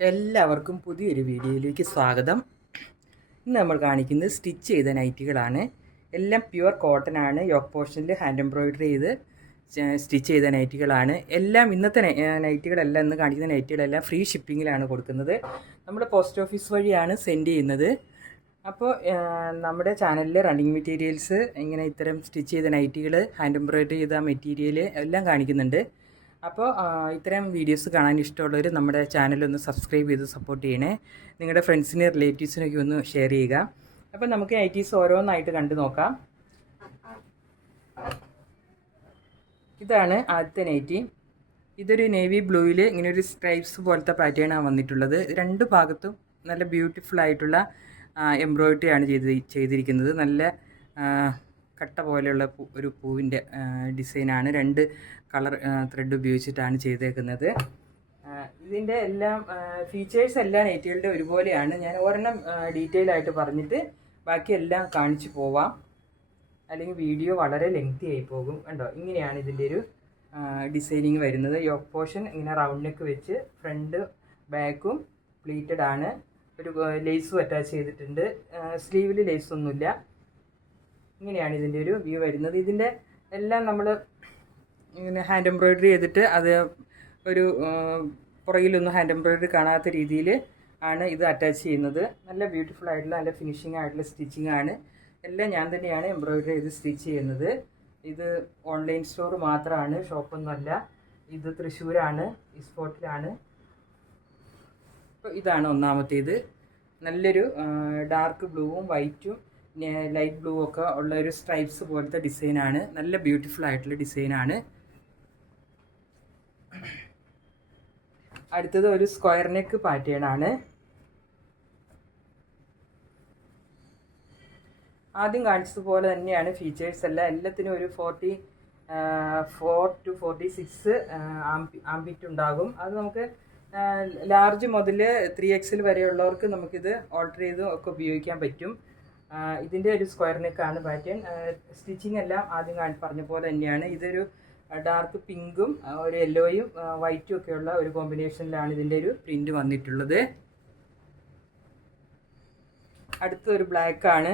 എല്ലാവർക്കും പുതിയൊരു വീഡിയോയിലേക്ക് സ്വാഗതം. ഇന്ന് നമ്മൾ കാണിക്കുന്നത് സ്റ്റിച്ച് ചെയ്ത നൈറ്റികളാണ്. എല്ലാം പ്യുവർ കോട്ടൺ ആണ്. യോക്ക് പോർഷനിൽ ഹാൻഡ് എംബ്രോയിഡറി ചെയ്ത് സ്റ്റിച്ച് ചെയ്ത നൈറ്റികളാണ്. എല്ലാം ഇന്നത്തെ നൈറ്റികളെല്ലാം ഇന്ന് കാണിക്കുന്ന നൈറ്റികളെല്ലാം ഫ്രീ ഷിപ്പിങ്ങിലാണ് കൊടുക്കുന്നത്. നമ്മൾ പോസ്റ്റ് ഓഫീസ് വഴിയാണ് സെൻഡ് ചെയ്യുന്നത്. അപ്പോൾ നമ്മുടെ ചാനലിൽ റണ്ണിങ് മെറ്റീരിയൽസ് ഇങ്ങനെ ഇത്തരം സ്റ്റിച്ച് ചെയ്ത നൈറ്റികൾ, ഹാൻഡ് എംബ്രോയിഡറി ചെയ്ത മെറ്റീരിയൽ എല്ലാം കാണിക്കുന്നുണ്ട്. അപ്പോൾ ഇത്തരം വീഡിയോസ് കാണാൻ ഇഷ്ടമുള്ളവർ നമ്മുടെ ചാനലൊന്ന് സബ്സ്ക്രൈബ് ചെയ്ത് സപ്പോർട്ട് ചെയ്യണേ. നിങ്ങളുടെ ഫ്രണ്ട്സിനും റിലേറ്റീവ്സിനൊക്കെ ഒന്ന് ഷെയർ ചെയ്യുക. അപ്പോൾ നമുക്ക് നൈറ്റീസ് ഓരോന്നായിട്ട് കണ്ടു നോക്കാം. ഇതാണ് ആദ്യത്തെ നൈറ്റി. ഇതൊരു നേവി ബ്ലൂവിൽ ഇങ്ങനെ ഒരു സ്ട്രൈപ്സ് പോലത്തെ പാറ്റേണാണ് വന്നിട്ടുള്ളത്. രണ്ട് ഭാഗത്തും നല്ല ബ്യൂട്ടിഫുൾ ആയിട്ടുള്ള എംബ്രോയിഡറി ആണ് ചെയ്തിരിക്കുന്നത്. നല്ല കട്ട പോലെയുള്ള ഒരു പൂവിൻ്റെ ഡിസൈനാണ്. രണ്ട് കളർ ത്രെഡ് ഉപയോഗിച്ചിട്ടാണ് ചെയ്തേക്കുന്നത്. ഇതിൻ്റെ എല്ലാം ഫീച്ചേഴ്സ് എല്ലാം നൈറ്റികളുടെ ഒരുപോലെയാണ്. ഞാൻ ഒരെണ്ണം ഡീറ്റെയിൽ ആയിട്ട് പറഞ്ഞിട്ട് ബാക്കിയെല്ലാം കാണിച്ചു പോവാം, അല്ലെങ്കിൽ വീഡിയോ വളരെ ലെങ്തി ആയി പോകും. കണ്ടോ, ഇങ്ങനെയാണ് ഇതിൻ്റെ ഒരു ഡിസൈനിങ് വരുന്നത്. യോക്ക് പോർഷൻ ഇങ്ങനെ റൗണ്ട് നെക്ക് വെച്ച് ഫ്രണ്ട് ബാക്കും പ്ലീറ്റഡ് ആണ്. ഒരു ലേസും അറ്റാച്ച് ചെയ്തിട്ടുണ്ട്. സ്ലീവിൽ ലേസൊന്നുമില്ല. ഇങ്ങനെയാണ് ഇതിൻ്റെ ഒരു വ്യൂ വരുന്നത്. ഇതിൻ്റെ എല്ലാം നമ്മൾ ഇങ്ങനെ ഹാൻഡ് എംബ്രോയിഡറി ചെയ്തിട്ട് അത് ഒരു പുറകിലൊന്നും ഹാൻഡ് എംബ്രോയിഡറി കാണാത്ത രീതിയിൽ ആണ് ഇത് അറ്റാച്ച് ചെയ്യുന്നത്. നല്ല ബ്യൂട്ടിഫുൾ ആയിട്ടുള്ള നല്ല ഫിനിഷിംഗ് ആയിട്ടുള്ള സ്റ്റിച്ചിങ് ആണ്. എല്ലാം ഞാൻ തന്നെയാണ് എംബ്രോയിഡറി ചെയ്ത് സ്റ്റിച്ച് ചെയ്യുന്നത്. ഇത് ഓൺലൈൻ സ്റ്റോർ മാത്രമാണ്, ഷോപ്പൊന്നുമല്ല. ഇത് തൃശ്ശൂരാണ്, ഇസ്പോർട്ടിലാണ്. അപ്പോൾ ഇതാണ് ഒന്നാമത്തേത്. നല്ലൊരു ഡാർക്ക് ബ്ലൂവും വൈറ്റും ലൈറ്റ് ബ്ലൂ ഒക്കെ ഉള്ള ഒരു സ്ട്രൈപ്സ് പോലത്തെ ഡിസൈനാണ്. നല്ല ബ്യൂട്ടിഫുൾ ആയിട്ടുള്ള ഡിസൈനാണ്. അടുത്തത് ഒരു സ്ക്വയർ നെക്ക് പാറ്റേൺ ആണ്. ആദ്യം കാണിച്ചതുപോലെ തന്നെയാണ് ഫീച്ചേഴ്സ് എല്ലാം. എല്ലാത്തിനും ഒരു 44 to 46 ആംബിറ്റ് ഉണ്ടാകും. അത് നമുക്ക് ലാർജ് മുതൽ 3XL വരെയുള്ളവർക്ക് നമുക്കിത് ഓൾട്ടർ ചെയ്ത് ഒക്കെ ഉപയോഗിക്കാൻ പറ്റും. ഇതിൻ്റെ ഒരു സ്ക്വയർ നെക്കാണ് പാറ്റേൺ. സ്റ്റിച്ചിങ് എല്ലാം ആദ്യം പറഞ്ഞ പോലെ തന്നെയാണ്. ഇതൊരു ഡാർക്ക് പിങ്കും ഒരു യെല്ലോയും വൈറ്റും ഒക്കെയുള്ള ഒരു കോമ്പിനേഷനിലാണ് ഇതിൻ്റെ ഒരു പ്രിൻ്റ് വന്നിട്ടുള്ളത്. അടുത്തൊരു ബ്ലാക്ക് ആണ്.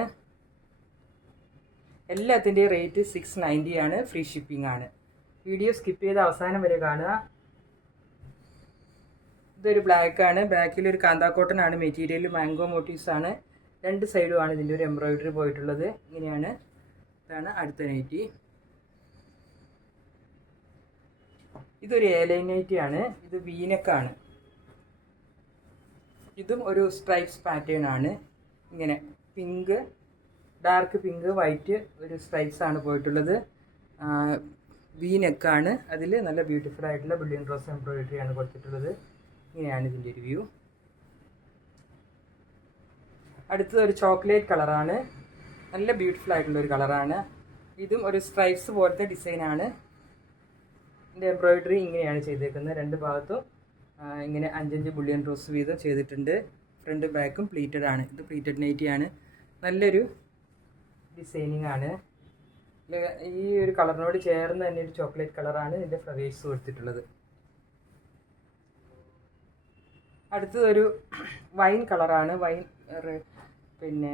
എല്ലാത്തിൻ്റെയും റേറ്റ് 690 ആണ്. ഫ്രീ ഷിപ്പിംഗ് ആണ്. വീഡിയോ സ്കിപ്പ് ചെയ്ത് അവസാനം വരെ കാണുക. ഇതൊരു ബ്ലാക്ക് ആണ്. ബ്ലാക്കിൽ ഒരു കാന്താ കോട്ടൺ ആണ് മെറ്റീരിയൽ. മാംഗോ മോട്ടീവ്സ് ആണ്. രണ്ട് സൈഡുമാണ് ഇതിൻ്റെ ഒരു എംബ്രോയിഡറി പോയിട്ടുള്ളത്. ഇങ്ങനെയാണ്. ഇതാണ് അടുത്ത നൈറ്റി. ഇതൊരു എലൈൻ നൈറ്റി ആണ്. ഇത് വീനക്കാണ്. ഇതും ഒരു സ്ട്രൈപ്സ് പാറ്റേൺ ആണ്. ഇങ്ങനെ പിങ്ക്, ഡാർക്ക് പിങ്ക്, വൈറ്റ് ഒരു സ്ട്രൈപ്സ് ആണ് പോയിട്ടുള്ളത്. വീനെക്കാണ്. അതിൽ നല്ല ബ്യൂട്ടിഫുൾ ആയിട്ടുള്ള ബില്യൺ റോസ് എംബ്രോയിഡറി ആണ് കൊടുത്തിട്ടുള്ളത്. ഇങ്ങനെയാണ് ഇതിൻ്റെ ഒരു വ്യൂ. അടുത്തത് ഒരു ചോക്ലേറ്റ് കളറാണ്. നല്ല ബ്യൂട്ടിഫുൾ ആയിട്ടുള്ള ഒരു കളറാണ്. ഇതും ഒരു സ്ട്രൈപ്സ് പോലത്തെ ഡിസൈനാണ്. ഇതിൻ്റെ എംബ്രോയിഡറി ഇങ്ങനെയാണ് ചെയ്തേക്കുന്നത്. രണ്ട് ഭാഗത്തും ഇങ്ങനെ 5 ബുള്ളിയൻ റോസ് വീതം ചെയ്തിട്ടുണ്ട്. ഫ്രണ്ട് ബാക്കും പ്ലീറ്റഡ് ആണ്. ഇത് പ്ലീറ്റഡ് നൈറ്റിയാണ്. നല്ലൊരു ഡിസൈനിങ് ആണ്. ഈ ഒരു കളറിനോട് ചേർന്ന് തന്നെ ഒരു ചോക്ലേറ്റ് കളറാണ് ഇതിൻ്റെ ഫ്ലവേഴ്സ് കൊടുത്തിട്ടുള്ളത്. അടുത്തതൊരു വൈൻ കളറാണ്. വൈൻ പിന്നെ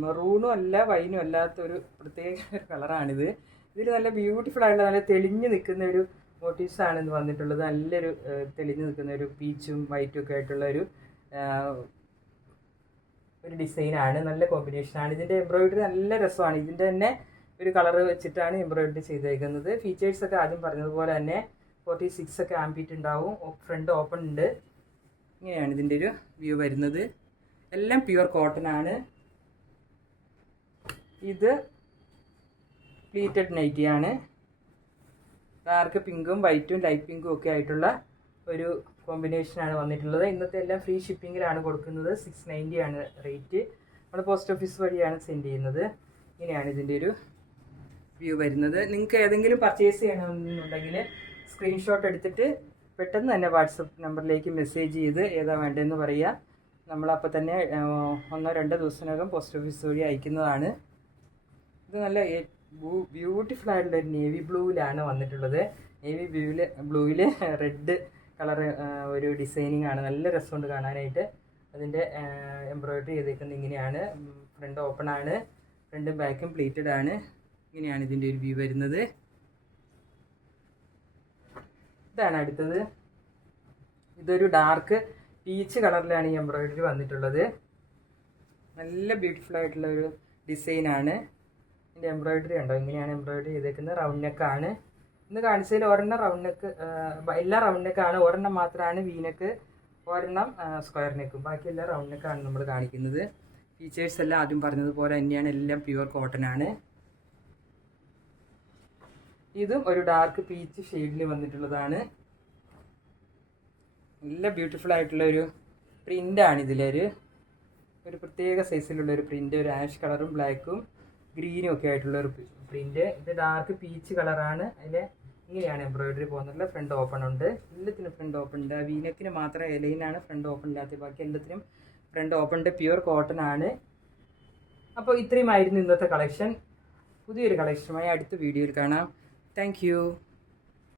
മെറൂണും അല്ല വൈനും അല്ലാത്തൊരു പ്രത്യേക ഒരു കളറാണിത്. ഇതിൽ നല്ല ബ്യൂട്ടിഫുൾ ആയിട്ടുള്ള നല്ല തെളിഞ്ഞ് നിൽക്കുന്ന ഒരു മോട്ടീവ്സാണ് ഇത് വന്നിട്ടുള്ളത്. നല്ലൊരു തെളിഞ്ഞ് നിൽക്കുന്ന ഒരു പീച്ചും വൈറ്റും ഒക്കെ ആയിട്ടുള്ള ഒരു ഡിസൈനാണ്. നല്ല കോമ്പിനേഷനാണ്. ഇതിൻ്റെ എംബ്രോയിഡറി നല്ല രസമാണ്. ഇതിൻ്റെ തന്നെ ഒരു കളർ വെച്ചിട്ടാണ് എംബ്രോയിഡറി ചെയ്തേക്കുന്നത്. ഫീച്ചേഴ്സൊക്കെ ആദ്യം പറഞ്ഞതുപോലെ തന്നെ 46 ഒക്കെ ആംബിറ്റ് ഉണ്ടാവും. ഫ്രണ്ട് ഓപ്പൺ ഉണ്ട്. ഇങ്ങനെയാണ് ഇതിൻ്റെ ഒരു വ്യൂ വരുന്നത്. എല്ലാം പ്യുവർ കോട്ടൺ ആണ്. ഇത് പ്ലീറ്റഡ് നൈറ്റിയാണ്. ഡാർക്ക് പിങ്കും വൈറ്റും ലൈറ്റ് പിങ്കും ഒക്കെ ആയിട്ടുള്ള ഒരു കോമ്പിനേഷനാണ് വന്നിട്ടുള്ളത്. ഇന്നത്തെ എല്ലാം ഫ്രീ ഷിപ്പിങ്ങിലാണ് കൊടുക്കുന്നത്. 690 ആണ് റേറ്റ്. നമ്മൾ പോസ്റ്റ് ഓഫീസ് വഴിയാണ് സെൻഡ് ചെയ്യുന്നത്. ഇങ്ങനെയാണ് ഇതിൻ്റെ ഒരു വ്യൂ വരുന്നത്. നിങ്ങൾക്ക് ഏതെങ്കിലും പർച്ചേസ് ചെയ്യണമെന്നുണ്ടെങ്കിൽ സ്ക്രീൻഷോട്ട് എടുത്തിട്ട് പെട്ടെന്ന് തന്നെ വാട്സപ്പ് നമ്പറിലേക്ക് മെസ്സേജ് ചെയ്ത് ഏതാ വേണ്ടതെന്ന് പറയുക. നമ്മളപ്പോൾ തന്നെ 1-2 ദിവസത്തിനകം പോസ്റ്റ് ഓഫീസ് വഴി അയക്കുന്നതാണ്. ഇത് നല്ല ബ്യൂട്ടിഫുൾ ആയിട്ടുള്ള ഒരു നേവി ബ്ലൂവിലാണ് വന്നിട്ടുള്ളത്. നേവി ബ്ലൂവിൽ റെഡ് കളർ ഒരു ഡിസൈനിങ് ആണ്. നല്ല രസമുണ്ട് കാണാനായിട്ട്. അതിൻ്റെ എംബ്രോയിഡറി ചെയ്തേക്കുന്നത് ഇങ്ങനെയാണ്. ഫ്രണ്ട് ഓപ്പൺ ആണ്, ഫ്രണ്ടും ബാക്കും പ്ലീറ്റഡ് ആണ്. ഇങ്ങനെയാണ് ഇതിൻ്റെ ഒരു വ്യൂ വരുന്നത്. ഇതാണ് അടുത്തത്. ഇതൊരു ഡാർക്ക് പീച്ച് കളറിലാണ് ഈ എംബ്രോയിഡറി വന്നിട്ടുള്ളത്. നല്ല ബ്യൂട്ടിഫുൾ ആയിട്ടുള്ള ഒരു ഡിസൈനാണ്. ഇതിൻ്റെ എംബ്രോയിഡറി ഉണ്ടോ, ഇങ്ങനെയാണ് എംബ്രോയിഡറി ചെയ്തേക്കുന്നത്. റൗണ്ട് നെക്കാണ്. ഇന്ന് കാണിച്ചതിൽ ഒരെണ്ണം റൗണ്ട് നെക്ക്, എല്ലാം റൗണ്ട് നെക്കാണ്. ഒരെണ്ണം മാത്രമാണ് വി നെക്ക്, ഒരെണ്ണം സ്ക്വയർ നെക്കും. ബാക്കിയെല്ലാം റൗണ്ട് നെക്കാണ് നമ്മൾ കാണിക്കുന്നത്. ഫീച്ചേഴ്സ് എല്ലാം ആദ്യം പറഞ്ഞതുപോലെ തന്നെയാണ്. എല്ലാം പ്യുവർ കോട്ടൺ ആണ്. ഇതും ഒരു ഡാർക്ക് പീച്ച് ഷെയ്ഡിൽ വന്നിട്ടുള്ളതാണ്. നല്ല ബ്യൂട്ടിഫുൾ ആയിട്ടുള്ള ഒരു പ്രിൻ്റാണ്. ഇതിലൊരു പ്രത്യേക സൈസിലുള്ളൊരു പ്രിൻ്റ്, ഒരു ആഷ് കളറും ബ്ലാക്കും ഗ്രീനും ഒക്കെ ആയിട്ടുള്ള ഒരു പ്രിൻ്റ്. ഇത് ഡാർക്ക് പീച്ച് കളറാണ്. അതിൽ ഇങ്ങനെയാണ് എംബ്രോയിഡറി പോകുന്നത്. ഫ്രണ്ട് ഓപ്പൺ ഉണ്ട്. എല്ലാത്തിനും ഫ്രണ്ട് ഓപ്പൺ ഉണ്ട്. വീനക്കിന് മാത്രം എലൈനാണ് ഫ്രണ്ട് ഓപ്പൺ ഇല്ലാത്തത്. ബാക്കി എല്ലാത്തിനും ഫ്രണ്ട് ഓപ്പൺ ഉണ്ട്. പ്യുവർ കോട്ടൺ ആണ്. അപ്പോൾ ഇത്രയുമായിരുന്നു ഇന്നത്തെ കളക്ഷൻ. പുതിയൊരു കളക്ഷനുമായി അടുത്ത വീഡിയോയിൽ കാണാം. താങ്ക്